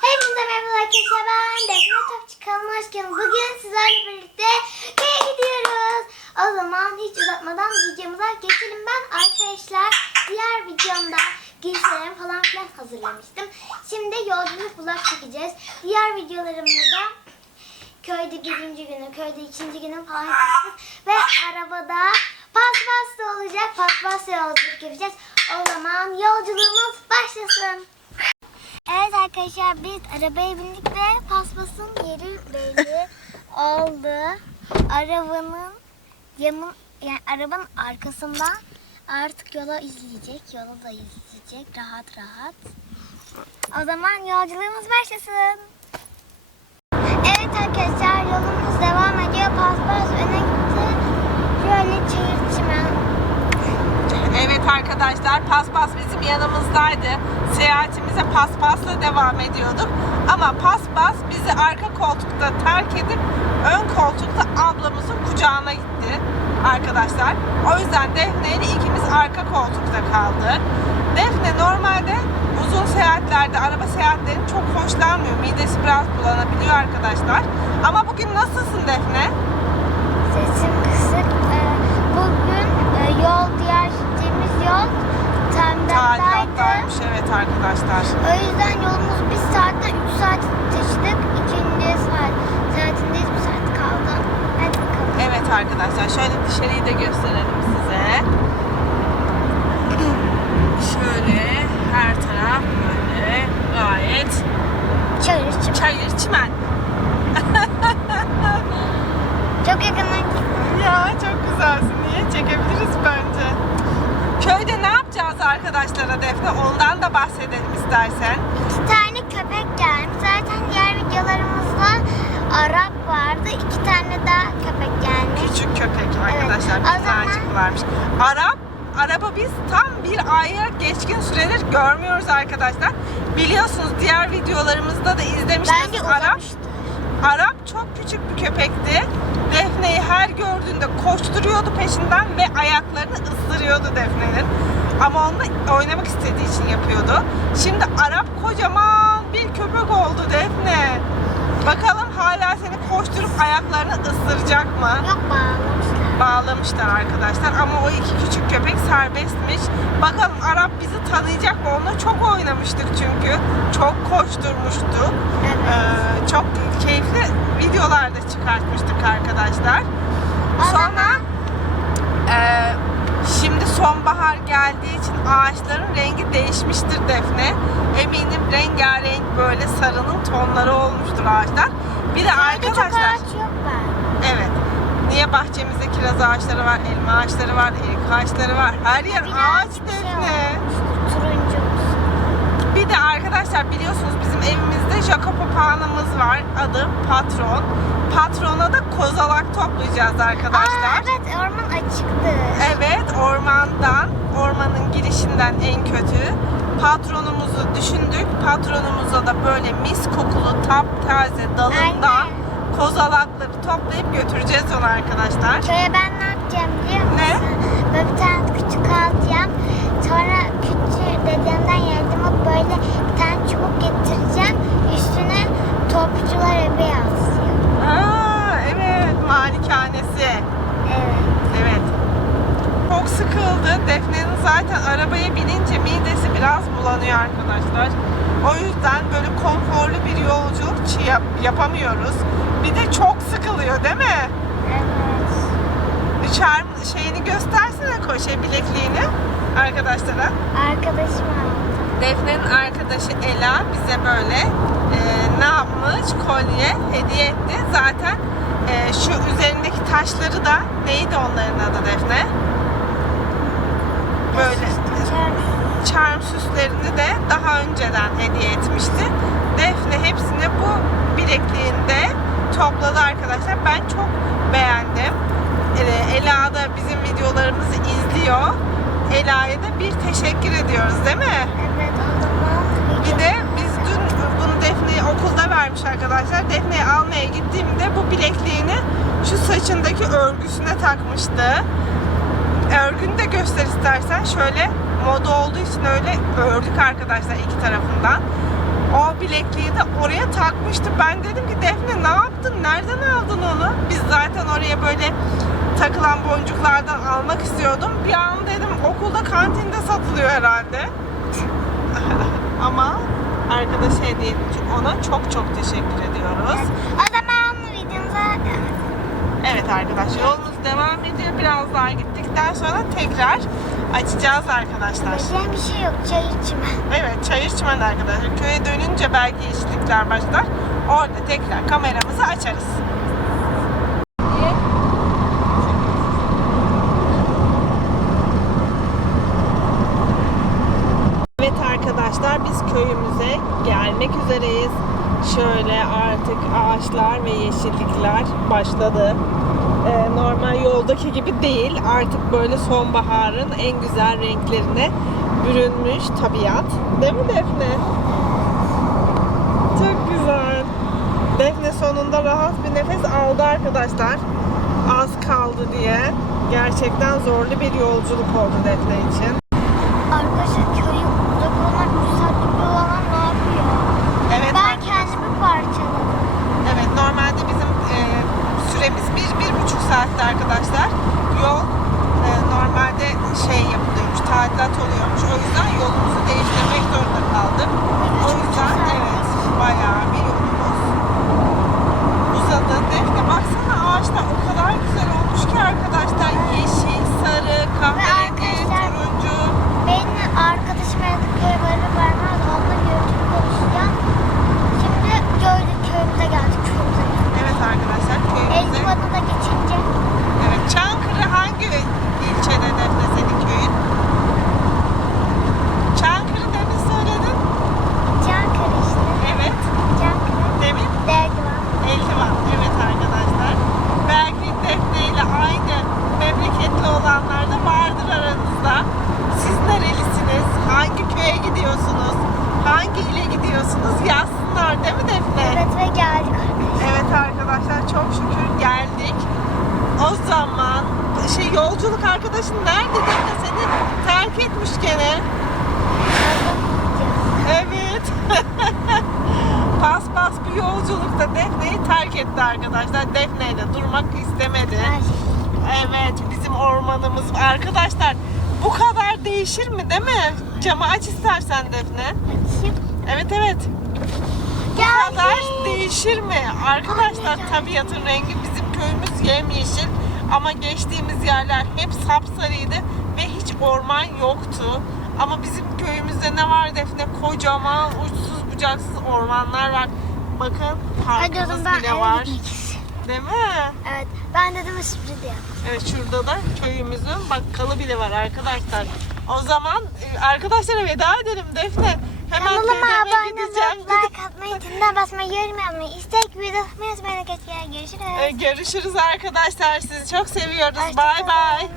Hepinize merhaba arkadaşlar ben Defne Topçu kanalıma hoş geldiniz. Bugün sizlerle birlikte köye gidiyoruz. O zaman hiç uzatmadan videomuza geçelim. Ben arkadaşlar diğer videomda giysilerimi falan filan hazırlamıştım. Şimdi yolculuk vlog çekeceğiz. Diğer videolarımda da köyde birinci günü, köyde ikinci günü falan yapacağız. Ve arabada paspas da olacak. Paspasla yolculuk yapacağız. O zaman yolculuğumuz başlasın. Evet arkadaşlar biz arabaya bindik ve paspasın yeri belli oldu. Arabanın yamın yani arabanın arkasından artık yola izleyecek. Yolu da izleyecek rahat rahat. O zaman yolculuğumuz başlasın. Evet arkadaşlar yolumuz devam ediyor. Paspas öne gitti. Şöyle çayır çimen. Evet arkadaşlar paspas bizim yanımızdaydı. Seyahatimize paspasla devam ediyorduk. Ama paspas bizi arka koltukta terk edip ön koltukta ablamızın kucağına gitti arkadaşlar. O yüzden Defne ile ikimiz arka koltukta kaldık. Defne normalde uzun seyahatlerde, araba seyahatlerini çok hoşlanmıyor. Midesi biraz bulanabiliyor arkadaşlar. Ama bugün nasılsın Defne? Sesim kısık. Ee, Bugün e, yol diğer gittiğimiz yol Tem'deydi. Tadilattaymış evet arkadaşlar. O yüzden yolumuz bir saatte 3 saat taşıdık. İkinci saat saatindeyiz bir saat kaldı. Hadi bakalım. Evet arkadaşlar şöyle dışarıyı da gösterelim size. Şöyle her taraf böyle gayet Çayır çimen. çayır çimen. Çok yakından Ya çok güzelsin. Niye çekebiliriz bence. Köyde ne yapacağız arkadaşlara Defne? Ondan da bahsedelim istersen. iki tane köpek gelmiş. Zaten diğer videolarımızda Arap vardı. İki tane daha köpek gelmiş. Küçük köpek arkadaşlar. Evet, o Bize zaman- açıklarmış. Arap Araba biz tam bir aya geçkin süredir görmüyoruz arkadaşlar. Biliyorsunuz diğer videolarımızda da izlemiştiniz. Bence uzamıştı. Arap çok küçük bir köpekti. Defne'yi her gördüğünde koşturuyordu peşinden ve ayaklarını ısırıyordu Defne'nin. Ama onunla oynamak istediği için yapıyordu. Şimdi Arap kocaman bir köpek oldu Defne. Bakalım hala seni koşturup ayaklarını ısıracak mı? Yok bağlamışlar. Bağlamışlar arkadaşlar ama o iki küçük köpek serbestmiş. Bakalım Arap bizi tanıyacak mı? Onunla çok oynamıştık çünkü. Çok koşturmuştuk. Evet. Ee, çok keyifli videolar da çıkartmıştık arkadaşlar. Sonra e, sonbahar geldiği için ağaçların rengi değişmiştir Defne. Eminim rengarenk böyle sarının tonları olmuştur ağaçlar. Bir de Köyde çok arkadaşlar ağaç yok ben. evet Niye bahçemizde kiraz ağaçları var, elma ağaçları var, erik ağaçları var. Her yer ağaç Birazcık şey Defne. Turuncu. Bir de arkadaşlar biliyorsunuz bizim evimizde Jaco papağanımız var. Adı Patron. Patrona da kozalak toplayacağız arkadaşlar. Aa, evet orman açıktı. Evet ormandan, ormanın girişinden en kötü. Patronumuzu düşündük. Patronumuza da böyle mis kokulu taptaze dalından Aynen. kozalakları toplayıp götüreceğiz onu arkadaşlar. Köye ben ne yapacağım biliyor musun? Ne? Böyle bir tane küçük alacağım. Sonra küçük dedemden yardım alıp böyle bir tane çubuk getireceğim. Üstüne topçular evi yazacağım. Aa, evet malikanesi. Evet. Evet. Çok sıkıldı. Defne'nin zaten arabaya binince midesi bulanıyor arkadaşlar. O yüzden böyle konforlu bir yolculuk yap- yapamıyoruz. Bir de çok sıkılıyor değil mi? Evet. Üçer şeyini göstersene koşe bilekliğini arkadaşlara. Arkadaşım aldı. Defne'nin arkadaşı Ela bize böyle e, ne yapmış? Kolye hediye etti. Zaten e, şu üzerindeki taşları da neydi onların adı Defne? Böyle Çarşı. Charm süslerini de daha önceden hediye etmişti. Defne hepsini bu bilekliğinde topladı arkadaşlar. Ben çok beğendim. E, Ela da bizim videolarımızı izliyor. Ela'ya da bir teşekkür ediyoruz değil mi? Evet o zaman Bir de biz dün bunu Defne'ye okulda vermiş arkadaşlar. Defne'ye almaya gittiğimde bu bilekliğini şu saçındaki örgüsüne takmıştı. Örgünü de göster istersen. Şöyle moda olduğu için öyle ördük arkadaşlar iki tarafından. O bilekliği de oraya takmıştı. Ben dedim ki Defne ne yaptın? Nereden aldın onu? Biz zaten oraya böyle takılan boncuklardan almak istiyordum. Bir an dedim okulda kantinde satılıyor herhalde. Ama arkadaş hediye için ona çok çok teşekkür ediyoruz. O zaman videomuza Evet arkadaşlar yolumuz devam ediyor. Biraz daha gittikten sonra tekrar açacağız arkadaşlar. Başlayan bir şey yok. Çay içme. Evet çayır çimen arkadaşlar. Köye dönünce belki yeşillikler başlar. Orada tekrar kameramızı açarız. Evet arkadaşlar biz köyümüze gelmek üzereyiz. Şöyle artık ağaçlar ve yeşillikler başladı. Ee, normal yoldaki gibi değil. Artık böyle sonbaharın en güzel renklerine bürünmüş tabiat. Değil mi Defne? Çok güzel. Defne sonunda rahat bir nefes aldı arkadaşlar. Az kaldı diye. Gerçekten zorlu bir yolculuk oldu Defne için. Arkadaşlar köyü uzak olan 3 saatlik yol olan ne yapıyor? Evet Ben arkadaşlar. kendimi parçaladım. Evet normalde bizim e, süremiz bir, bir buçuk saatte arkadaşlar. Yol e, normalde şey yapılıyormuş, tadilat oluyormuş. O yüzden yolumuzu değiştirmek zorunda kaldık. O yüzden evet bayağı bir yolumuz uzadı. Defne baksana ağaçlar o kadar güzel olmuş ki arkadaşlar. Yeşil, sarı, kahverengi, arkadaşlar- turuncu. Benim arkadaşım evde köy barı varmaz. Onunla görüntülü konuşacağım. Şimdi gördük köyümüze geldik. Köyümüze geldik. Evet arkadaşlar köyümüze. Eldivanı da geçince Evet, Çankırı hangi ilçede Defne senin köyün? Çankırı demin söyledin. Çankırı işte. Evet, Çankırı. demin Derdivan. Eldivan. Evet arkadaşlar. Belki Defne ile aynı memleketli olanlar da vardır aranızda. Siz nerelisiniz? Hangi köye gidiyorsunuz? Hangi ile gidiyorsunuz? Yazsınlar değil mi Defne? Evet ve geldik arkadaşlar. Evet arkadaşlar çok şükür geldik. O zaman şey yolculuk arkadaşın nerede Defne seni terk etmiş gene. Evet. pas pas bir yolculukta Defne'yi terk etti arkadaşlar. Defne ile durmak istemedi. Evet bizim ormanımız. Arkadaşlar bu kadar değişir mi değil mi? Camı aç istersen Defne. Evet evet. Bu kadar değişir mi? Arkadaşlar tabiatın rengi bizim köyümüz yemyeşil ama geçtiğimiz yerler hep sapsarıydı ve hiç orman yoktu. Ama bizim köyümüzde ne var Defne? Kocaman uçsuz bucaksız ormanlar var. Bakın parkımız ben bile var. Değil mi? Evet. Ben dedim sürpriz yapayım. Evet şurada da köyümüzün bakkalı bile var arkadaşlar. O zaman e, arkadaşlara veda edelim Defne. Hemen Kanalıma abone gideceğim. olup like atmayı, tümden basmayı, yorum yapmayı, istek video atmayı unutmayın. Görüşürüz. Ee, Görüşürüz arkadaşlar. Sizi çok seviyoruz. Bay bay.